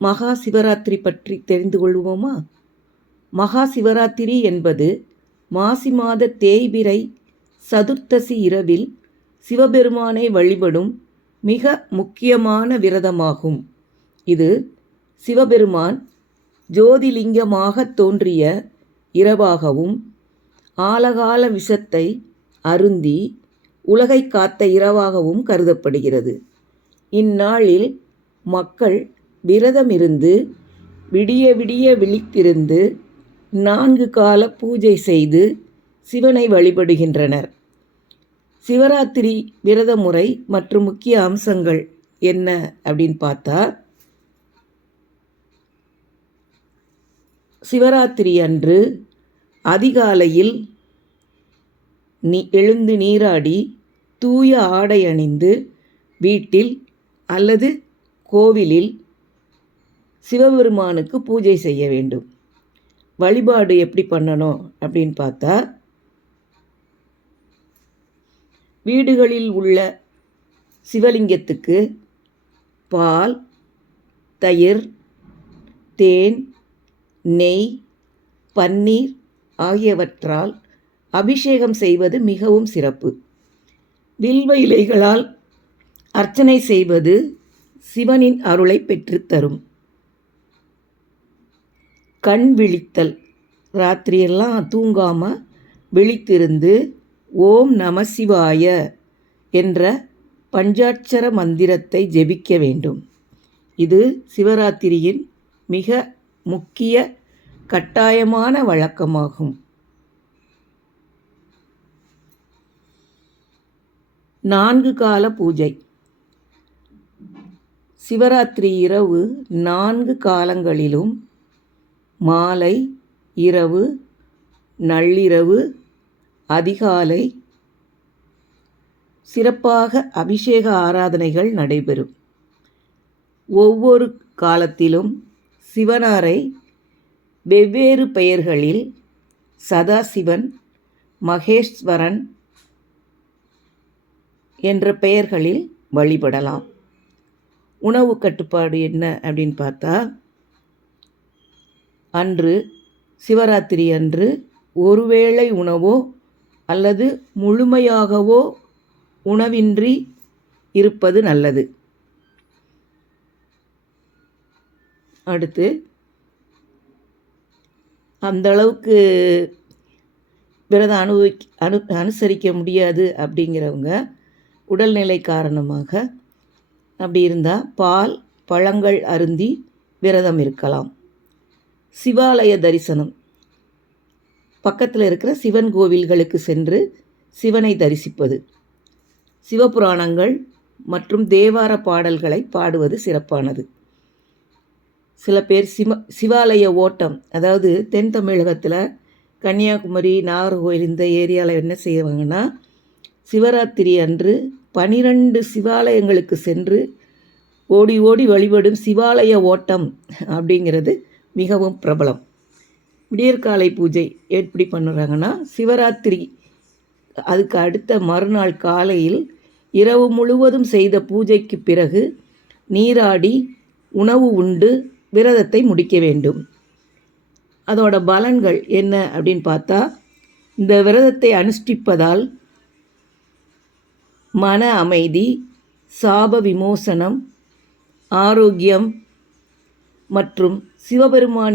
மகா சிவராத்திரி பற்றி தெரிந்து கொள்வோமா? மகா சிவராத்திரி என்பது மாசி மாத தேய்பிறை சதுர்த்தசி இரவில் சிவபெருமானை வழிபடும் மிக முக்கியமான விரதமாகும். இது சிவபெருமான் ஜோதிலிங்கமாக தோன்றிய இரவாகவும் ஆலகால விஷத்தை அருந்தி உலகை காத்த இரவாகவும் கருதப்படுகிறது. இந்நாளில் மக்கள் விரதமிருந்து விடிய விடிய விழித்திருந்து 4 கால பூஜை செய்து சிவனை வழிபடுகின்றனர். சிவராத்திரி விரத முறை மற்றும் முக்கிய அம்சங்கள் என்ன அப்படின்னு பார்த்தா, சிவராத்திரி அன்று அதிகாலையில் எழுந்து நீராடி தூய ஆடை அணிந்து வீட்டில் அல்லது கோவிலில் சிவபெருமானுக்கு பூஜை செய்ய வேண்டும். வழிபாடு எப்படி பண்ணணும் அப்படின்னு பார்த்தா, வீடுகளில் உள்ள சிவலிங்கத்துக்கு பால், தயிர், தேன், நெய், பன்னீர் ஆகியவற்றால் அபிஷேகம் செய்வது மிகவும் சிறப்பு. வில்வ இலைகளால் அர்ச்சனை செய்வது சிவனின் அருளை பெற்றுத்தரும். கண் விழித்தல், ராத்திரியெல்லாம் தூங்காமல் விழித்திருந்து ஓம் நம சிவாய என்ற பஞ்சாட்சர மந்திரத்தை ஜெபிக்க வேண்டும். இது சிவராத்திரியின் மிக முக்கிய கட்டாயமான வழக்கமாகும். 4 கால பூஜை. சிவராத்திரி இரவு 4 காலங்களிலும் மாலை, இரவு, நள்ளிரவு, அதிகாலை சிறப்பாக அபிஷேக ஆராதனைகள் நடைபெறும். ஒவ்வொரு காலத்திலும் சிவனாரை வெவ்வேறு பெயர்களில் சதாசிவன், மகேஸ்வரன் என்ற பெயர்களில் வழிபடலாம். உணவு கட்டுப்பாடு என்ன அப்படின்னு பார்த்தா, அன்று சிவராத்திரி அன்று ஒருவேளை உணவோ அல்லது முழுமையாகவோ உணவின்றி இருப்பது நல்லது. அடுத்து, அந்த அளவுக்கு விரதம் அனுசரிக்க முடியாது அப்படிங்கிறவங்க உடல்நிலை காரணமாக அப்படி இருந்தால் பால், பழங்கள் அருந்தி விரதம் இருக்கலாம். சிவாலய தரிசனம். பக்கத்தில் இருக்கிற சிவன் கோவில்களுக்கு சென்று சிவனை தரிசிப்பது. சிவபுராணங்கள் மற்றும் தேவார பாடல்களை பாடுவது சிறப்பானது. சில பேர் சிவாலய ஓட்டம், அதாவது தென் தமிழகத்தில் கன்னியாகுமரி, நாகர்கோவில் இந்த ஏரியாவில் என்ன செய்வாங்கன்னா, சிவராத்திரி அன்று 12 சிவாலயங்களுக்கு சென்று ஓடி ஓடி வழிபடும் சிவாலய ஓட்டம் அப்படிங்கிறது மிகவும் பிரபலம். விடியற்காலை பூஜை எப்படி பண்ணுறாங்கன்னா, சிவராத்திரி அதுக்கு அடுத்த மறுநாள் காலையில் இரவு முழுவதும் செய்த பூஜைக்கு பிறகு நீராடி உணவு உண்டு விரதத்தை முடிக்க வேண்டும். அதோட பலன்கள் என்ன அப்படின்னு பார்த்தா, இந்த விரதத்தை அனுஷ்டிப்பதால் மன அமைதி, சாப விமோசனம், ஆரோக்கியம் மற்றும் சிவபெருமானின்